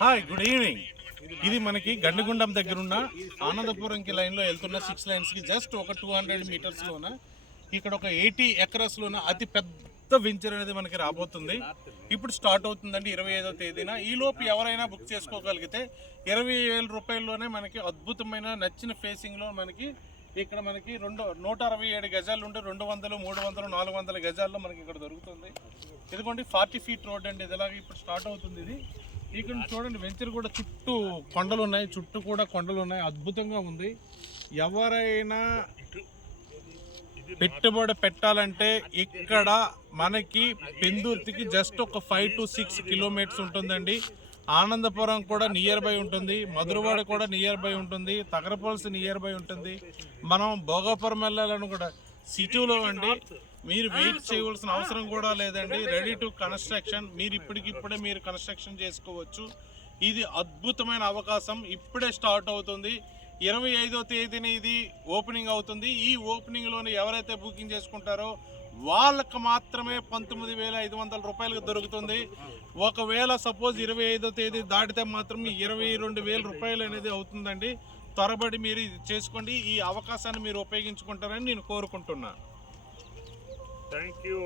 Hi, good evening. ఇది మనకి గండిగుండం దగ్గర ఉన్న ఆనందపురంకి లైన్లో వెళ్తున్న 6 లైన్స్కి జస్ట్ ఒక 200 మీటర్స్లోన ఇక్కడ ఒక 80 ఎకరస్లోన అతి పెద్ద వెంచర్ అనేది మనకి రాబోతుంది. ఇప్పుడు స్టార్ట్ అవుతుందండి 25వ తేదీన. ఈలోపు ఎవరైనా బుక్ చేసుకోగలిగితే 20,000 రూపాయల్లోనే మనకి అద్భుతమైన నచ్చిన ఫేసింగ్లో మనకి ఇక్కడ మనకి 167 గజాలు ఉంటే 200, 300, 400 గజాల్లో మనకి ఇక్కడ దొరుకుతుంది. ఇదిగోండి 40 ఫీట్ రోడ్ అండి. ఇదిలాగా ఇప్పుడు స్టార్ట్ అవుతుంది. ఇది ఇక్కడ చూడండి, వెంచర్ కూడా చుట్టూ కొండలు ఉన్నాయి, చుట్టూ కూడా కొండలు ఉన్నాయి. అద్భుతంగా ఉంది. ఎవరైనా పెట్టుబడి పెట్టాలంటే ఇక్కడ మనకి పెందుర్తికి జస్ట్ ఒక 5 to 6 కిలోమీటర్స్ ఉంటుందండి. ఆనందపురం కూడా నియర్ బై ఉంటుంది, మధురవాడ కూడా నియర్ బై ఉంటుంది, తగరపల్స్ నియర్ బై ఉంటుంది. మనం భోగాపురం వెళ్ళాలని కూడా సిటీలో అండి. మీరు వెయిట్ చేయవలసిన అవసరం కూడా లేదండి. Ready to construction. మీరు ఇప్పటికిప్పుడే మీరు కన్స్ట్రక్షన్ చేసుకోవచ్చు. ఇది అద్భుతమైన అవకాశం. ఇప్పుడే స్టార్ట్ అవుతుంది. 25వ తేదీన ఇది ఓపెనింగ్ అవుతుంది. ఈ ఓపెనింగ్లోనే ఎవరైతే బుకింగ్ చేసుకుంటారో వాళ్ళకి మాత్రమే 19,500 రూపాయలకు దొరుకుతుంది. ఒకవేళ సపోజ్ 25వ తేదీ దాటితే మాత్రం 22,000 రూపాయలు అనేది అవుతుందండి. త్వరబడి మీరు ఇది చేసుకోండి. ఈ అవకాశాన్ని మీరు ఉపయోగించుకుంటారని నేను కోరుకుంటున్నాను. Thank you.